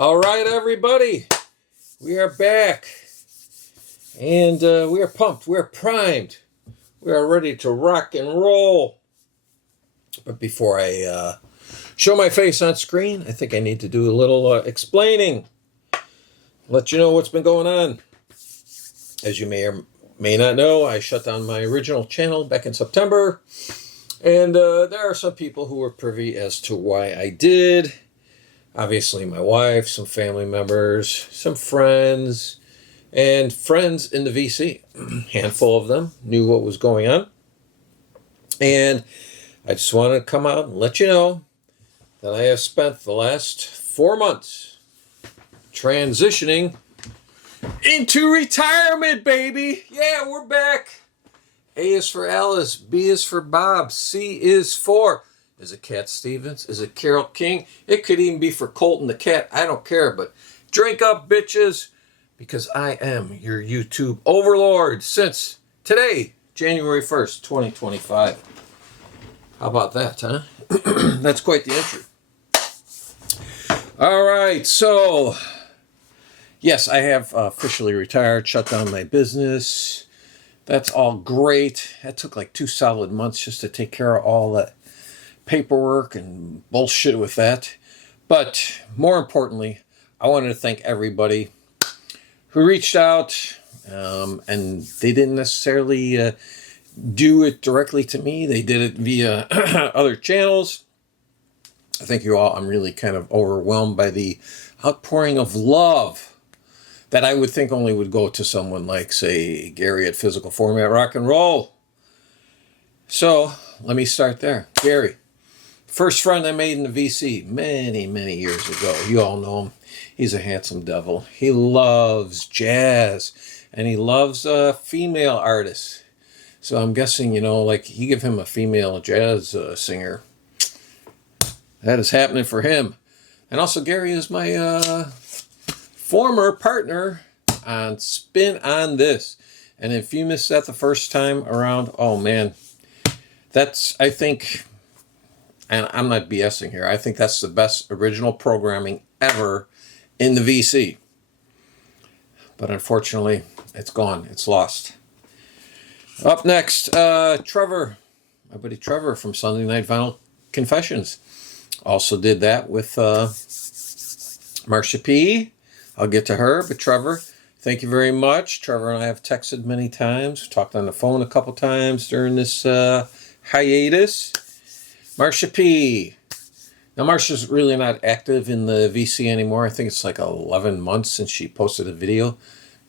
All right, everybody, we are back, and we are pumped, we are primed, we are ready to rock and roll. But before I show my face on screen, I think I need to do a little explaining, let you know what's been going on. As you may or may not know, I shut down my original channel back in September, and there are some people who were privy as to why I did. Obviously, my wife, some family members, some friends, and friends in the VC. A handful of them knew what was going on. And I just want to come out and let you know that I have spent the last 4 months transitioning into retirement, baby. Yeah, we're back. A is for Alice, B is for Bob, C is for... Is it Cat Stevens? Is it Carol King? It could even be for Colton the cat. I don't care, but drink up, bitches, because I am your YouTube overlord since today, January 1st, 2025. How about that, huh? That's quite the entry. All right, so, yes, I have officially retired, shut down my business. That's all great. That took like 2 solid months just to take care of all that paperwork and bullshit with that. But more importantly, I wanted to thank everybody who reached out, and they didn't necessarily do it directly to me. They did it via other channels. I thank you all. I'm really kind of overwhelmed by the outpouring of love that I would think only would go to someone like, say, Gary at Physical Format Rock and Roll. So let me start there. Gary, first friend I made in the VC many, many years ago. You all know him. He's a handsome devil. He loves jazz, and he loves female artists. So I'm guessing, like you give him a female jazz singer. That is happening for him. And also Gary is my former partner on Spin on This. And if you missed that the first time around, oh man, that's, I think... And I'm not BSing here. I think that's the best original programming ever in the VC. But unfortunately, it's gone. It's lost. Up next, Trevor. My buddy Trevor from Sunday Night Vinyl Confessions. Also did that with Marcia P. I'll get to her. But Trevor, thank you very much. Trevor and I have texted many times. Talked on the phone a couple times during this hiatus. Marcia P. Now, Marcia's really not active in the VC anymore. I think it's like 11 months since she posted a video.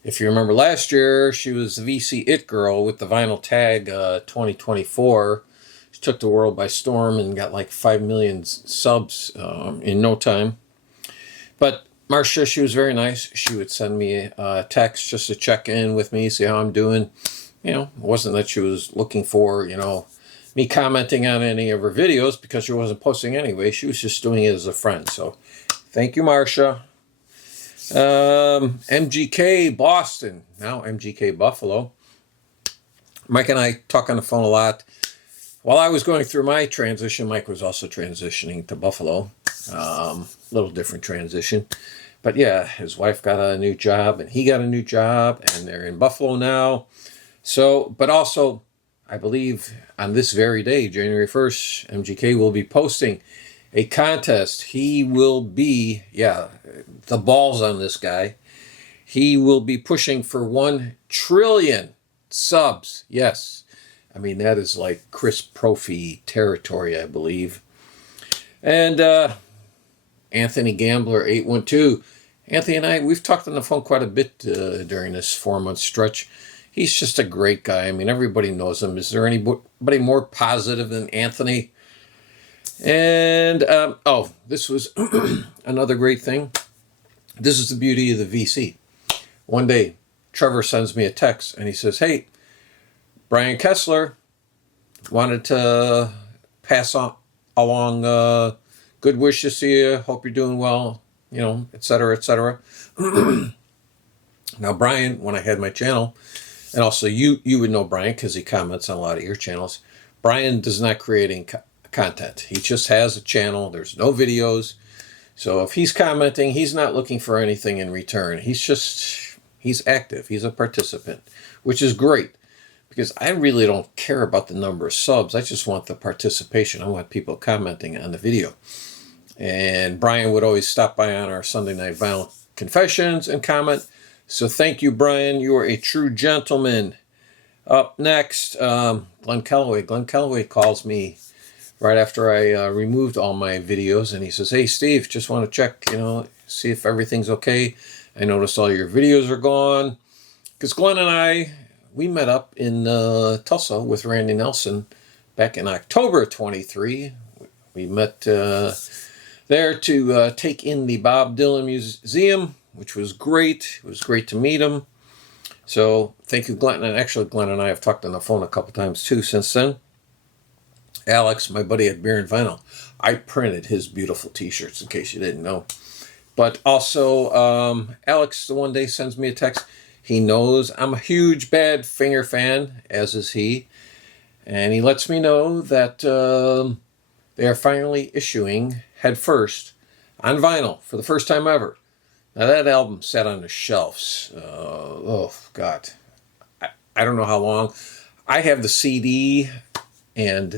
If you remember last year, she was the VC It Girl with the vinyl tag 2024. She took the world by storm and got like 5 million subs in no time. But Marcia, she was very nice. She would send me a text just to check in with me, see how I'm doing. It wasn't that she was looking for, me commenting on any of her videos because she wasn't posting anyway. She was just doing it as a friend. So thank you, Marcia. MGK Boston, now MGK Buffalo. Mike and I talk on the phone a lot. While I was going through my transition, Mike was also transitioning to Buffalo. Little different transition. But yeah, his wife got a new job and he got a new job and they're in Buffalo now. So, but also, I believe on this very day, January 1st, MGK will be posting a contest. He will be, the balls on this guy. He will be pushing for 1 trillion subs. Yes. I mean, that is like Chris Propfe territory, I believe. And Anthony Gambler 812. Anthony and I, we've talked on the phone quite a bit during this 4-month stretch. He's just a great guy. I mean, everybody knows him. Is there anybody more positive than Anthony? And, this was another great thing. This is the beauty of the VC. One day, Trevor sends me a text, and he says, hey, Brian Kessler wanted to pass along good wishes to you. Hope you're doing well, et cetera, et cetera. Now, Brian, when I had my channel, and also you would know Brian because he comments on a lot of your channels. Brian does not create any content. He just has a channel. There's no videos. So if he's commenting, he's not looking for anything in return. He's active. He's a participant, which is great because I really don't care about the number of subs. I just want the participation. I want people commenting on the video. And Brian would always stop by on our Sunday Night Vinyl Confessions and comment. So thank you, Brian. You are a true gentleman. Up next, Glen Kellaway. Glen Kellaway calls me right after I removed all my videos, and he says, "Hey, Steve, just want to check, see if everything's okay. I noticed all your videos are gone." Because Glen and we met up in Tulsa with Randy Nelson back in October 23. We met there to take in the Bob Dylan Museum, which was great. It was great to meet him. So thank you, Glen. And actually, Glen and I have talked on the phone a couple times too since then. Alex, my buddy at Beer and Vinyl, I printed his beautiful t-shirts in case you didn't know. But also, Alex the one day sends me a text. He knows I'm a huge Badfinger fan, as is he. And he lets me know that they are finally issuing Head First on vinyl for the first time ever. Now that album sat on the shelves. Oh, God. I don't know how long. I have the CD, and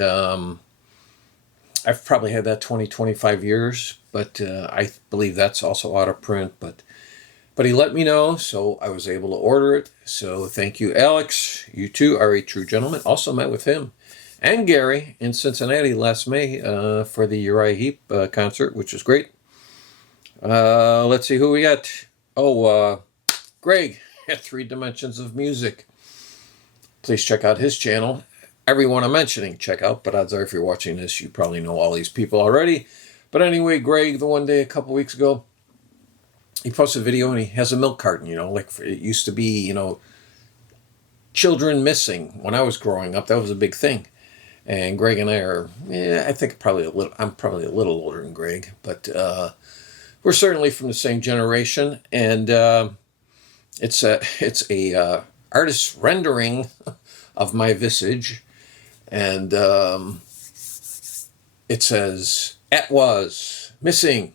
I've probably had that 20, 25 years, but I believe that's also out of print. But he let me know, so I was able to order it. So thank you, Alex. You too are a true gentleman. Also met with him and Gary in Cincinnati last May for the Uriah Heep concert, which was great. Let's see who we got. Greg at 3 Dimensions of Music. Please check out his channel. Everyone I'm mentioning, check out. But odds are if you're watching this, you probably know all these people already. But anyway, Greg, the one day a couple weeks ago, he posted a video and he has a milk carton, like it used to be, children missing. When I was growing up, that was a big thing. And Greg and I are, I think I'm probably a little older than Greg, but we're certainly from the same generation. And it's a artist's rendering of my visage. And it says, "At was missing."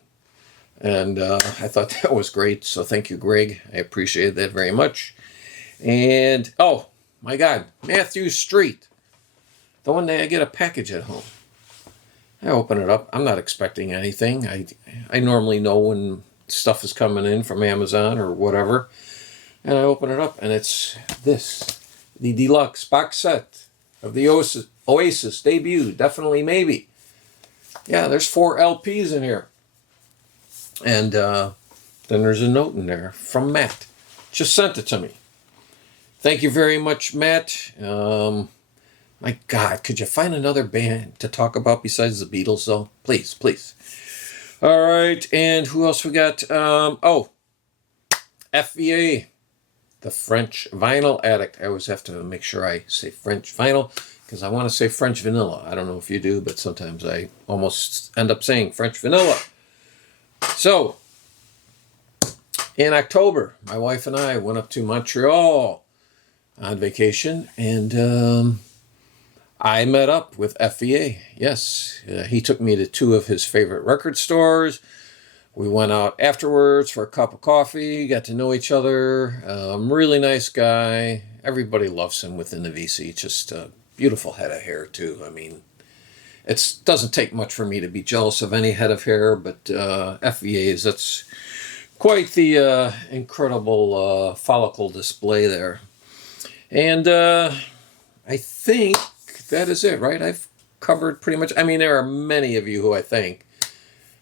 And I thought that was great. So thank you, Greg. I appreciate that very much. And, oh, my God, Matthew Street. The one day I get a package at home. I open it up. I'm not expecting anything. I normally know when stuff is coming in from Amazon or whatever. And I open it up, and it's this. The deluxe box set of the Oasis debut. Definitely Maybe. Yeah, there's 4 LPs in here. And then there's a note in there from Matt. Just sent it to me. Thank you very much, Matt. My God, could you find another band to talk about besides the Beatles, though? Please, please. All right, and who else we got? FVA, the French Vinyl Addict. I always have to make sure I say French Vinyl because I want to say French Vanilla. I don't know if you do, but sometimes I almost end up saying French Vanilla. So, in October, my wife and I went up to Montreal on vacation, and I met up with FVA. Yes, he took me to 2 of his favorite record stores. We went out afterwards for a cup of coffee, got to know each other. Really nice guy. Everybody loves him within the VC. Just a beautiful head of hair, too. I mean, it doesn't take much for me to be jealous of any head of hair, but FVA's, that's quite the incredible follicle display there. And I think that is it, right? I've covered pretty much. I mean, there are many of you who I thank,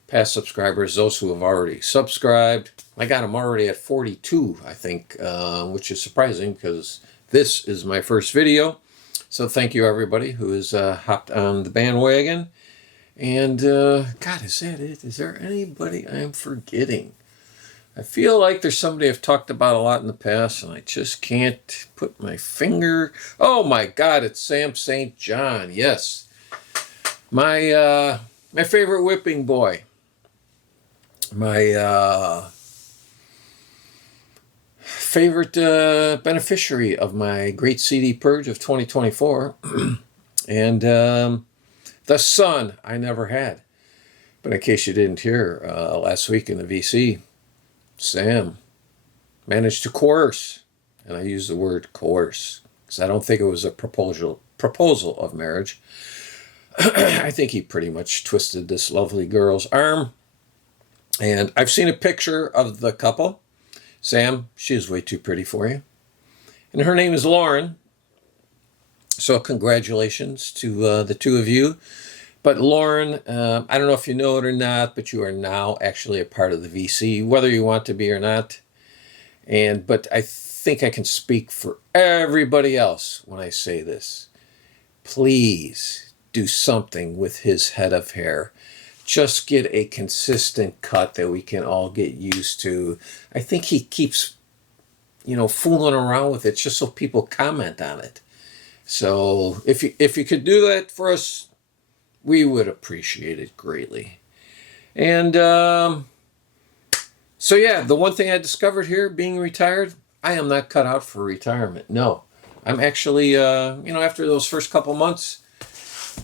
past subscribers, those who have already subscribed. I got them already at 42, I think, which is surprising because this is my first video. So thank you, everybody who has hopped on the bandwagon. And, God, is that it? Is there anybody I'm forgetting? I feel like there's somebody I've talked about a lot in the past, and I just can't put my finger... Oh, my God, it's Sam St. John. Yes. My favorite whipping boy. My favorite beneficiary of my great CD purge of 2024. And the son I never had. But in case you didn't hear, last week in the VC, Sam managed to coerce, and I use the word coerce because I don't think it was a proposal of marriage. I think he pretty much twisted this lovely girl's arm. And I've seen a picture of the couple. Sam, she is way too pretty for you. And her name is Lauren. So congratulations to the two of you. But Lauren, I don't know if you know it or not, but you are now actually a part of the VC, whether you want to be or not. But I think I can speak for everybody else when I say this. Please do something with his head of hair. Just get a consistent cut that we can all get used to. I think he keeps, fooling around with it just so people comment on it. So if you could do that for us, we would appreciate it greatly. And so yeah, the one thing I discovered here, being retired, I am not cut out for retirement. No, I'm actually, after those first couple months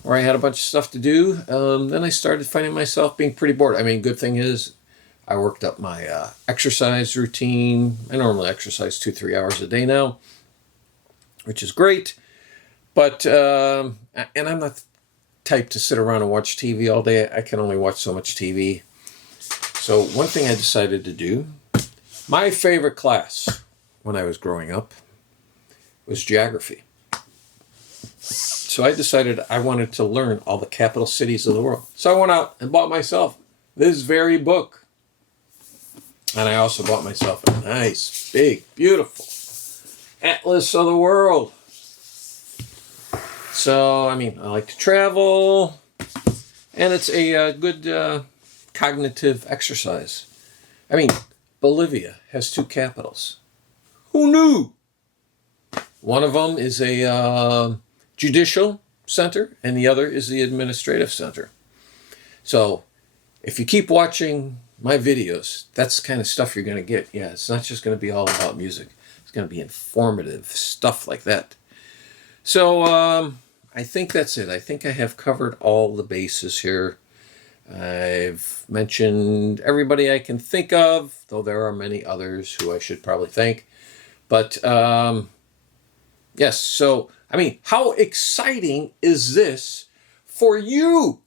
where I had a bunch of stuff to do, then I started finding myself being pretty bored. I mean, good thing is I worked up my exercise routine. I normally exercise 2-3 hours a day now, which is great. But, and I'm not the type to sit around and watch TV all day. I can only watch so much TV. So one thing I decided to do, my favorite class when I was growing up was geography. So I decided I wanted to learn all the capital cities of the world. So I went out and bought myself this very book. And I also bought myself a nice, big, beautiful atlas of the world. So, I like to travel, and it's a good cognitive exercise. Bolivia has 2 capitals. Who knew? One of them is a judicial center, and the other is the administrative center. So, if you keep watching my videos, that's the kind of stuff you're going to get. Yeah, it's not just going to be all about music. It's going to be informative stuff like that. So, I think that's it. I think I have covered all the bases here. I've mentioned everybody I can think of, though there are many others who I should probably thank. But, yes, so, how exciting is this for you,